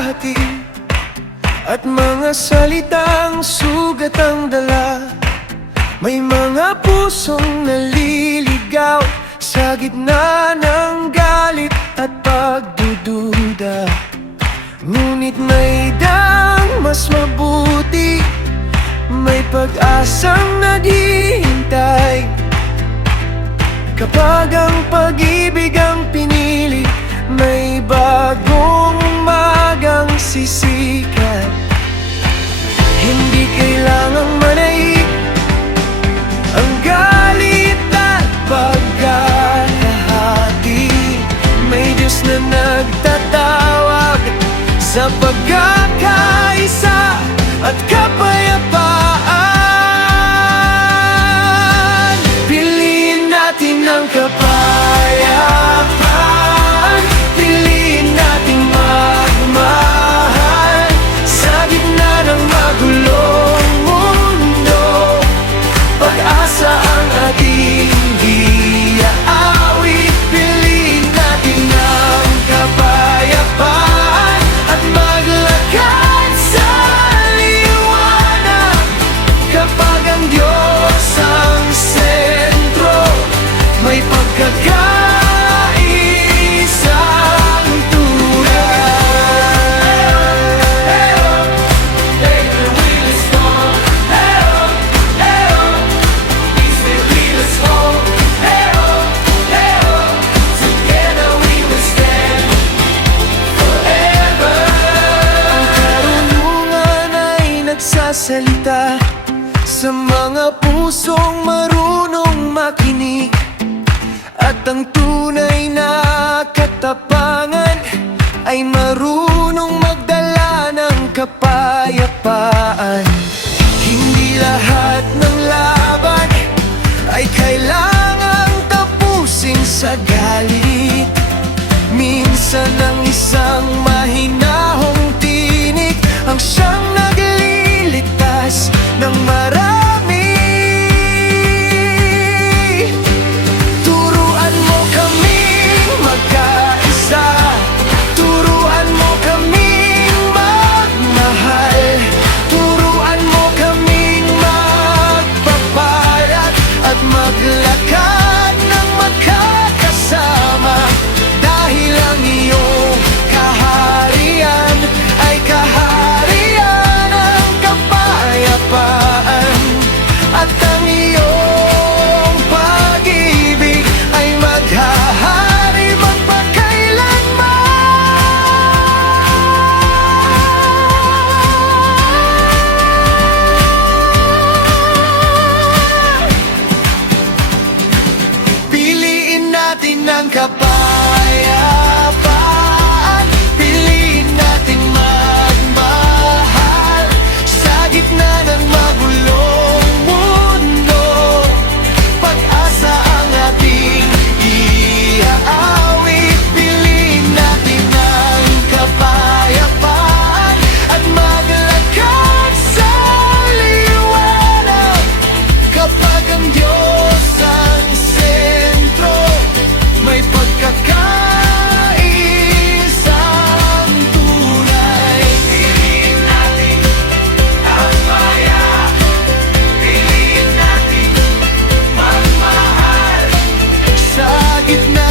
naghahati at mga salitang sugat ang dala. May mga pusong naliligaw sa gitna ng galit at pagdududa. Ngunit may dang mas mabuti, may pag-asang naghihintay. Kapag ang pag-ibig ang pinili, may bagong umagang sisikat. Hindi kailangang manaig ang galit at pagkakahati. May Diyos na nagtatawag sa pagkakaisa at kapayapaan. Piliin natin ang kapayapaan, piliin natin magmahal sa gitna ng magulong mundo. Pag-asa ang ating iaawit. Piliin natin ang kapayapaan at maglakad sa liwanag. Kapag ang Diyos ang sentro, may pagkakaisang salita sa mga pusong marunong makinig. At ang tunay na katapangan ay marunong magdala ng kapayapaan. Hindi lahat ng laban ay kailangang tapusin sa galit. Minsan ang isang mahinahong tinig ang siyang naglilitas ng marami. Turuan mo kaming magkaisa, turuan mo kaming magmahal, turuan mo kaming magpapalat at maglakad ng magkakasama. Dahil ang iyong kaharian ay kaharian ng kapayapaan, at ang iyong pag-ibig ay maghahari magpakailanman. Piliin natin ang kapayapaan, piliin natin magmahal sa gitna ng magulong mundo. Pag-asa ang ating iaawit. Piliin natin ang kapayapaan at maglakad sa liwanag. Kapag ang Diyos ang sentro, may pagkakaisang tunay. Piliin natin ang bayan, piliin natin magmahal sa gitna